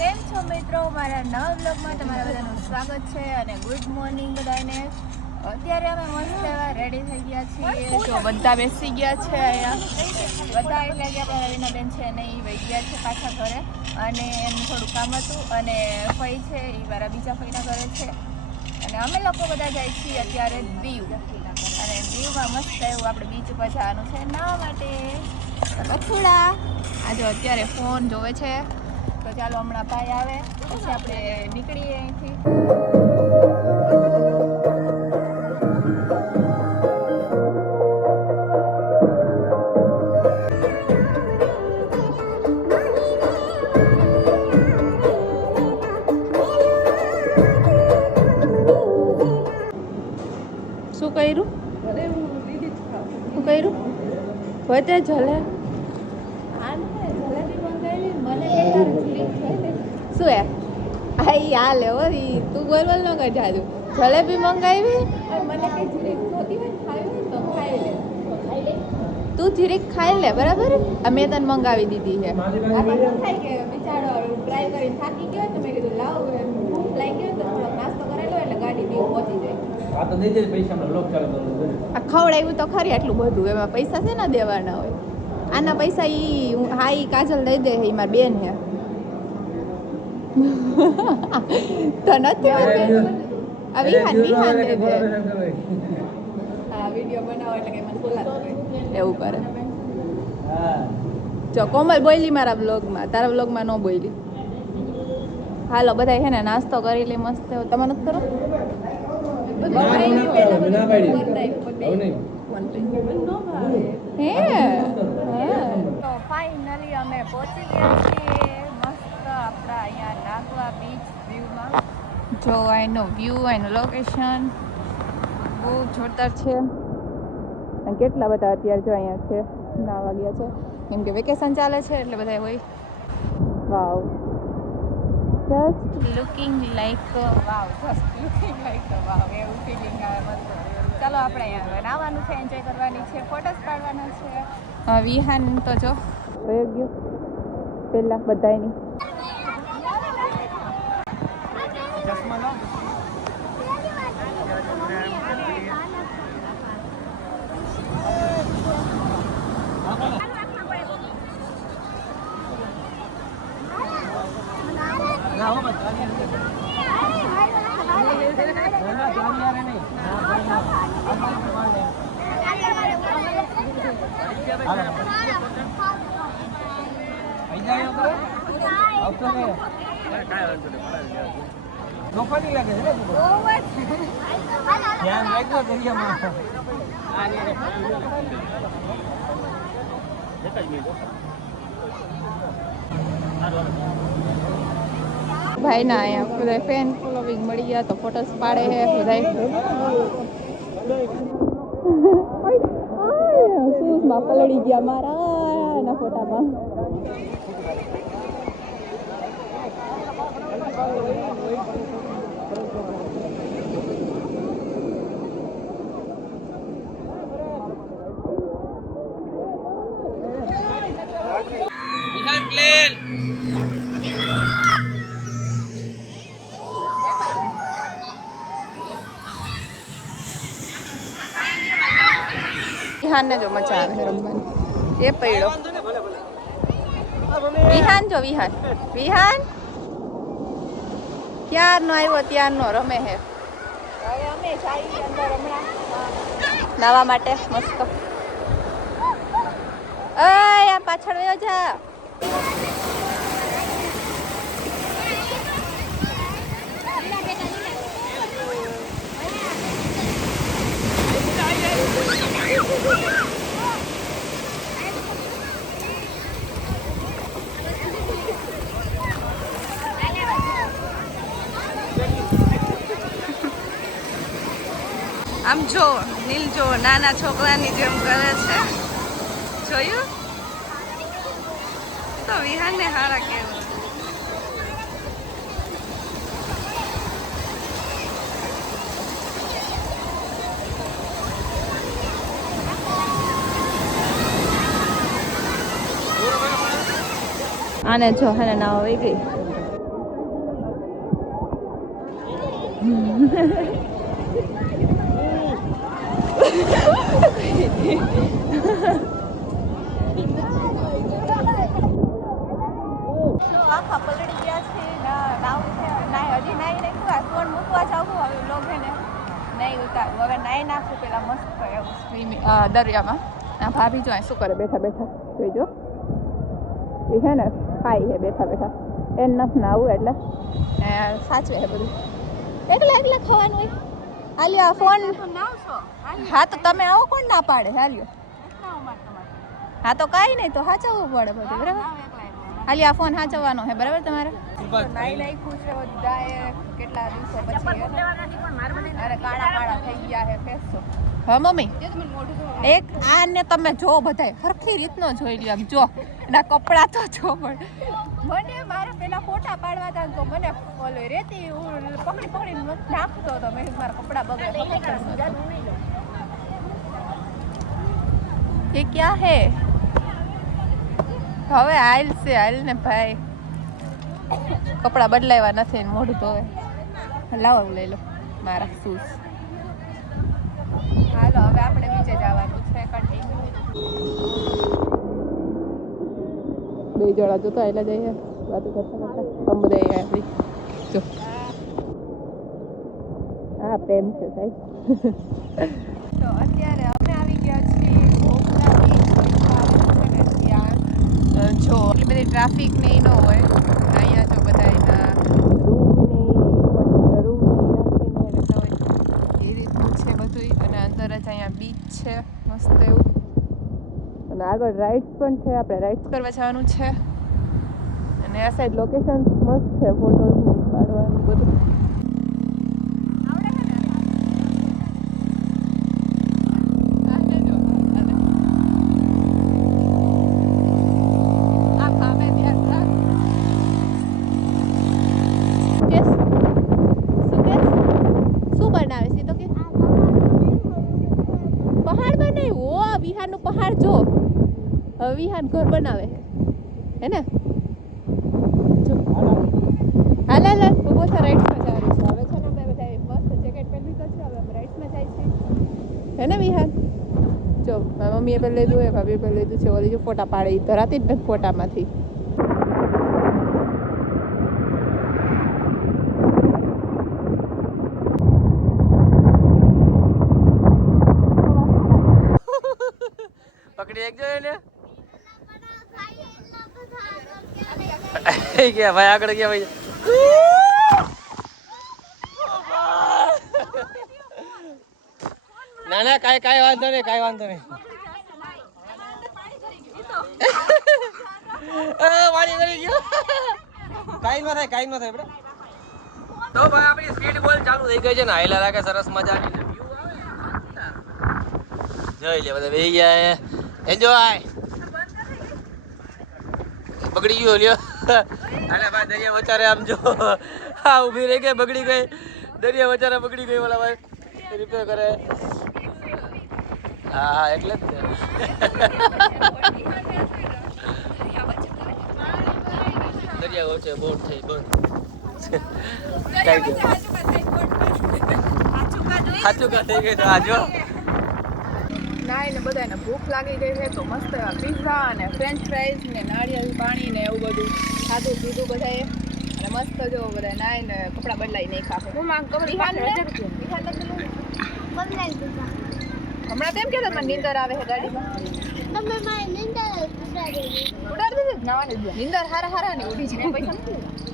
કેમ છો મિત્રો? મારા નવા બ્લોગમાં તમારા બધાનું સ્વાગત છે અને ગુડ મોર્નિંગ બધાને. અત્યારે અમે મસ્ત એવા રેડી થઈ ગયા છીએ. જો બધા બેસી ગયા છે અહીંયા. બધા એટલે કે આપણા રવિનાબેન છે ને એ વહી ગયા છે પાછા ઘરે, અને એમનું થોડું કામ હતું. અને ફઈ છે એ મારા બીજા ફઈના ઘરે છે, અને અમે લોકો બધા જાય છીએ અત્યારે દીવ. અને દીવમાં મસ્ત એવું આપણે બીચ ઉપર જવાનું છે નાવા માટે. કથુડા આ જો અત્યારે ફોન જોવે છે, તો ચાલો હમણાં ભાઈ આવે પછી આપણે નીકળીએ અહીંથી. શું કર્યું? શું કર્યું? વધે જલે શું હે? હા લેવો તું બોલ બોલ ન કર જાજુ. જલેબી મંગાવી મને કઈ જીરીક જોતી હોય ખાવી તો ખાઈ લે. તું જીરીક ખાઈ લે, બરાબર? મેં તને મંગાવી દીધી છે. થાય કે બિચારો ટ્રાય કરીને થાકી ગયો તો મેં કીધું લાવ ભૂખ લાગી ગયો તો થોડોક નાસ્તો કરેલો એટલે ગાડી દીવ પહોંચી જાય. આ ખવડાવ્યું તો ખરી આટલું બધું, એમાં પૈસા છે ને દેવાના હોય. આના પૈસા ઈ કાજલ દઈ દે, ઈ મારી બેન હે. તો નથી આ વિહાન દે દે. હા વિડીયો બનાવો એટલે કે મને બોલાતો એવું કરે. જો કોમલ બોલી મારા બ્લોગમાં, તારા બ્લોગમાં ન બોલી. હાલો બધા હે ને નાસ્તો કરી લે મસ્ત. તમે નથી કરો? ફાઇનલી અમે પહોંચી ગયા છીએ મસ્ત આપણા અહીંયા નાગવા બીચ વ્યૂમાં. જો અહીંનો વ્યૂ, અહીંનું લોકેશન બહુ જોરદાર છે. અને કેટલા બધા અત્યારે જો અહીંયા છે નાવા ગયા છે, કેમ કે વેકેશન ચાલે છે એટલે બધા હોય. Wow, just looking like wow, just looking like wow એવું ફિલિંગ આવે મસ્ત. ચાલો આપણે અહીંયા નાવાનું છે, એન્જોય કરવાની છે, ફોટોસ પાડવાના છે. વિહાન તો જો વયો ગયો પહેલાં બધાની. તોફાની લાગે છે ને ધ્યાન રાખજો દરિયામાં. ભાઈ ના અહીંયા બધા ફેન ફોલોવિંગ મળી ગયા તો ફોટોસ પાડે છે બધા. શૂઝમાં પલળી ગયા મારા ફોટામાં. વિહાન ને જો મજા આવે રમવાની. એ પડ્યો વિહાન, જો વિહાન વિહાન ક્યારનો આવ્યો ત્યારનો રમે હે. હવે અમે જઈએ અંદર હમણાં નાવા માટે મસ્ત. આ પાછળ વયો જા. આમ જો નીલ જો નાના છોકરાની જેમ કરે છે, જોયું? તો વિહાનને હારા કેવું. આને જો હે નાવ આવી ગઈ. આખા પલળી ગયા છે નાવું છે ના હજી નાઈ નાખ્યું ફોન મૂકવા જાવું હવે વ્લોગ છે ને નહીં ઉતારવું હવે નાઈ નાખું પેલા મસ્ત એવું સ્વિમિંગ દરિયામાં આ ભાભી જો શું કરે બેઠા બેઠા જોઈજો એ છે ને ખાઈ છે બેઠા બેઠા એને નથી નાવું એટલે સાચવે છે બધું એકલા એકલા ખાવાનું હોય હાલ્યો આ ફોન હા તો તમે આવો કોણ ના પાડે હાલ્યો હા તો કાંઈ નહીં તો સાચવવું પડે બધું બરાબર હાલી આ ફોન સાચવવાનો છે બરાબર તમારે નાઈ નાખ્યું છે બધાએ કેટલા દિવસો પછી અરે કાળા કાળા થઈ ગયા છે ફેસ તો હા મમ્મી એક આને તમે જો બધાય સરખી રીતનો જોઈ લ્યો આમ જો એના કપડાં તો જો પણ મને મારે પેલા ફોટા પાડવા હતા તો મને ઓલો રેતી પકડી પકડીને નાખતો હતો મેં મારા કપડાં બગડે ये क्या है હવે હાલ છે હાલ ને ભાઈ કપડાં બદલાવ્યા નથી ને મોઢું ધોવે લાવો લઈ લો મારા શૂઝ હાલો હવે આપણે નીચે જવાનું છે કન્ટિન્યુ બે જોડા જોતા એટલે જઈએ વાતો કરતા કરતા આમ બધા આપણી જો હા પ્રેમ છે સાહેબ તો અત્યારે અમે આવી ગયા છીએ ગોપના બીચ જો એટલી બધી ટ્રાફિક ને ન હોય અહીંયા જો બધા એના રૂમ ને રહેતા હોય એ રીતનું છે બધું અને અંદર જ અહીંયા બીચ છે મસ્ત એવું અને આગળ રાઇડ્સ પણ છે આપણે રાઇડ્સ કરવા જવાનું છે અને આ સાઈડ લોકેશન મસ્ત છે ફોટોઝ ને પાડવાનું બધું વિહાન ઘર બનાવે હે ને હાલ હાલ ઉભો છે રાઇડ્સમાં જવાનું છે હવે છે ને અમે બધા મસ્ત જેકેટ પહેરી લીધો છે હવે અમે રાઇડ્સમાં જાય છે હે ને વિહાન જો મારી મમ્મીએ પહેરી લીધું એ ભાભીએ પહેરી લીધું છે ઓલી જો ફોટા પાડે એ ધરાતી જ નથી ફોટામાંથી પકડી એક જોઈએ ને ગયા ભાઈ આગળ ગયા ભાઈ ના ના કાઈ વાંધો નહીં કાઈ વાંધો નહીં વાળી કરી ગયો કાઈ ન થાય બેટા તો ભાઈ આપણી સ્પીડ બોલ ચાલુ થઈ ગઈ છે ને હાઈલા રાખે સરસ મજાની વ્યૂ આવે જોઈ લે બધા બેહી ગયા એન્જોય બગડી ગયો લ્યો અરે ભાઈ દરિયા વચારે આમ જો હા ઊભી રહી ગઈ બગડી ગઈ દરિયા વચારે બગડી ગઈ ઓલા ભાઈ રિપેર કરે હા એટલે જ દરિયા વચ્ચે બોટ થઈ બંધ સાચું કા થઈ ગઈ તો આજો નાઈને બધાને ભૂખ લાગી ગઈ છે તો મસ્ત પિઝા અને ફ્રેન્ચ ફ્રાઈઝ ને નાળિયેર પાણી ને એવું બધું ખાધું પીધું બધાએ અને મસ્ત જો બધા નાઈને કપડાં બદલાઈ નહીં ખાશે હું માંગ હમણાં તેમ કહેતા મને નીંદર આવે છે ગાડીમાં ઉડાડી દીધી નાવાની નીંદર હારા ને ઉડી જાય પૈસા નથી